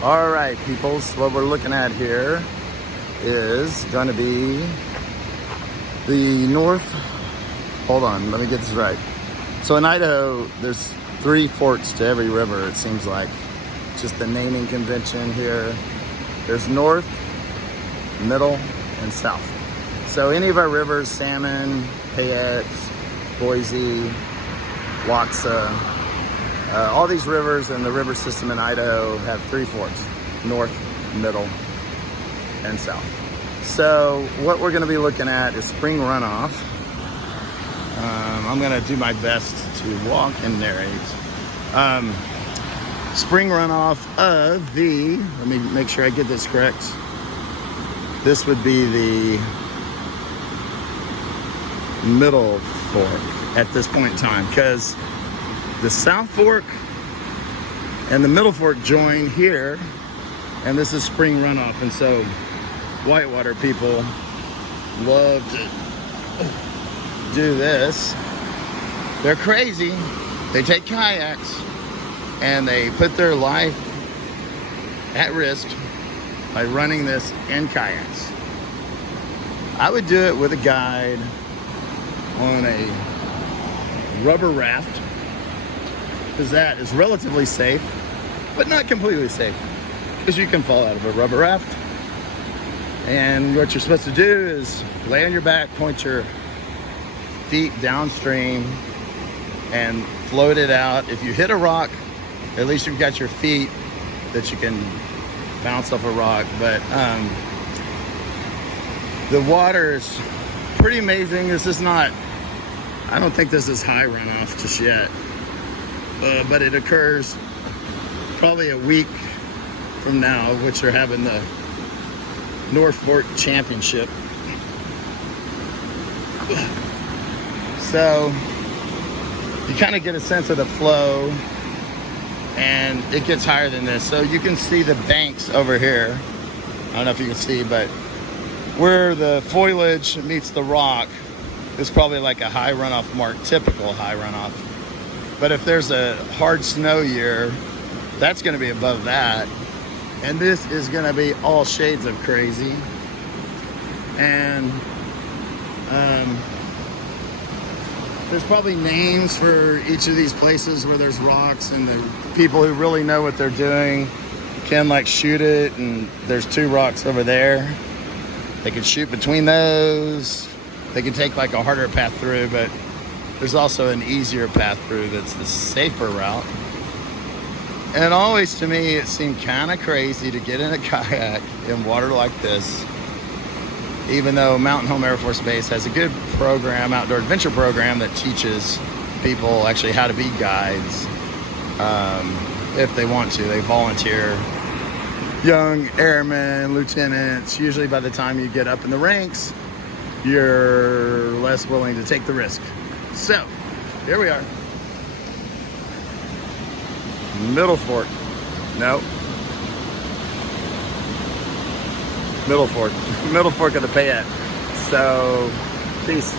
All right, peoples, what we're looking at here is going to be the north. Hold on, let me get this right. So in Idaho, there's 3 forks to every river, it seems like. Just the naming convention here. There's north, middle, and south. So any of our rivers, Salmon, Payette, Boise, Watsa, all these rivers in the river system in Idaho have 3 forks, north, middle, and south. So what we're gonna be looking at is spring runoff. I'm gonna do my best to walk and narrate. Spring runoff of the, let me make sure I get this correct. This would be the middle fork at this point in time, because the South Fork and the Middle Fork join here, and this is spring runoff. And so whitewater people love to do this. They're crazy. They take kayaks and they put their life at risk by running this in kayaks. I would do it with a guide on a rubber raft, because that is relatively safe, but not completely safe, because you can fall out of a rubber raft. And what you're supposed to do is lay on your back, point your feet downstream, and float it out. If you hit a rock, at least you've got your feet that you can bounce off a rock. But the water is pretty amazing. This is not, I don't think this is high runoff just yet. But it occurs probably a week from now, which they're having the North Fork Championship. So you kind of get a sense of the flow, and it gets higher than this. So you can see the banks over here. I don't know if you can see, but where the foliage meets the rock is probably like a high runoff mark, typical high runoff. But if there's a hard snow year, that's gonna be above that. And this is gonna be all shades of crazy. And there's probably names for each of these places where there's rocks, and the people who really know what they're doing can like shoot it, and there's 2 rocks over there. They can shoot between those. They can take like a harder path through, but there's also an easier path through that's the safer route. And always to me, it seemed kind of crazy to get in a kayak in water like this, even though Mountain Home Air Force Base has a good program, outdoor adventure program, that teaches people actually how to be guides. If they want to, they volunteer young airmen, lieutenants. Usually by the time you get up in the ranks, you're less willing to take the risk. So, here we are. Middle Fork. No. Middle Fork. Middle Fork of the Payette. So, peace.